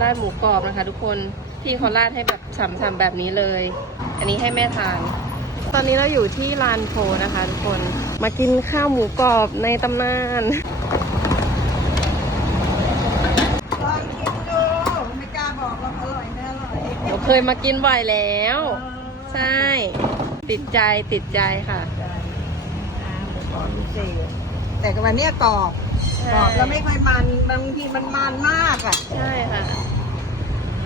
ำราดหมูกรอบนะคะ ทุกคนพี่เขาราดให้แบบฉ่ำๆแบบนี้เลย อันนี้ให้แม่ทาน ตอนนี้เราอยู่ที่ลานโพนะคะ ทุกคนมากินข้าวหมูกรอบในตำนานลองกินดูไม่กล้าบอกหรอกอร่อยไม่อร่อยเราเคยมากินบ่อยแล้ว ใช่ ติดใจติดใจค่ะอ่าหมูกรอบพิเศษแต่วันเนี้ยกรอบกรอบแล้วไม่ค่อยมันบางทีมันมันมากอะ ใช่ค่ะ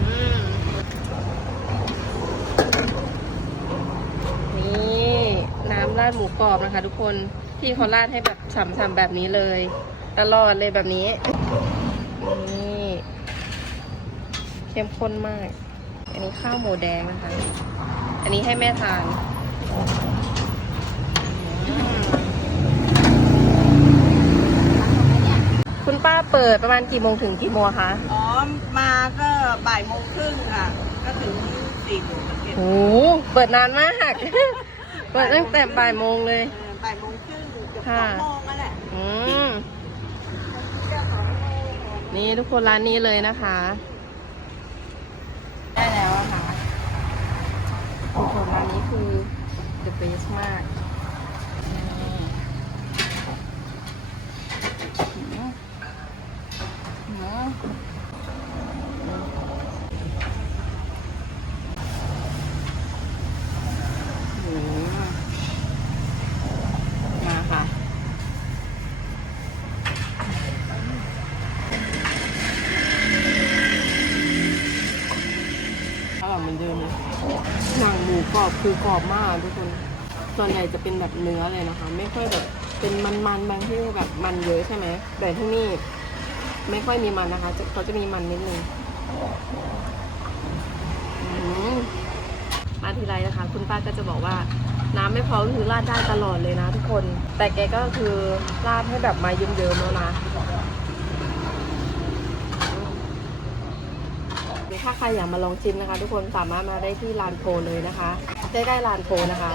อืมนี่น้ำ ราดหมูกรอบนะคะ ทุกคนพี่เขาราดให้แบบฉ่ำๆแบบนี้เลย ตลอดเลยแบบนี้นี่เข้มข้นมาก อันนี้ข้าวหมูแดงนะคะ อันนี้ให้แม่ทานอืมคุณป้าเปิดประมาณกี่โมงถึงกี่โมงคะอ๋อ มาก็บ่ายโมงครึ่งค่ะ ก็ถึงสี่โมงเย็นโอ้โหเปิดนานมาก เปิดตั้งแต่บ่ายโมงเลยเออบ่ายโมงครึ่งเกือบสค่ะองโมงนั่นแหละอืมเกือบสองโมงนี่ทุกคนร้านนี้เลยนะคะ ได้แล้วอะค่ะทุกคนร้านนี้คือ the best มากนี่อืมอืมอืมมาค่ะ อร่อยเหมือนเดิมเลยหนังหมู กรอบคือกรอบมากทุกคน ส่วนใหญ่จะเป็นแบบเนื้อเลยนะคะ ไม่ค่อยแบบเป็นมันๆบางที่แบบมันเยอะใช่ไหมแต่ที่นี่ไม่ค่อยมีมันนะคะเขาจะมีมันนิดนึงมมาทีไรนะคะ คุณป้าก็จะบอกว่าน้ำไม่พอก็คือราดได้ตลอดเลยนะทุกคน แต่แกก็คือราดให้แบบมาเยิ้มๆแล้วนะ ถ้าใครอยากมาลองชิมนะคะ ทุกคนสามารถมาได้ที่ลานโพเลยนะคะใกล้ๆลานโพนะคะ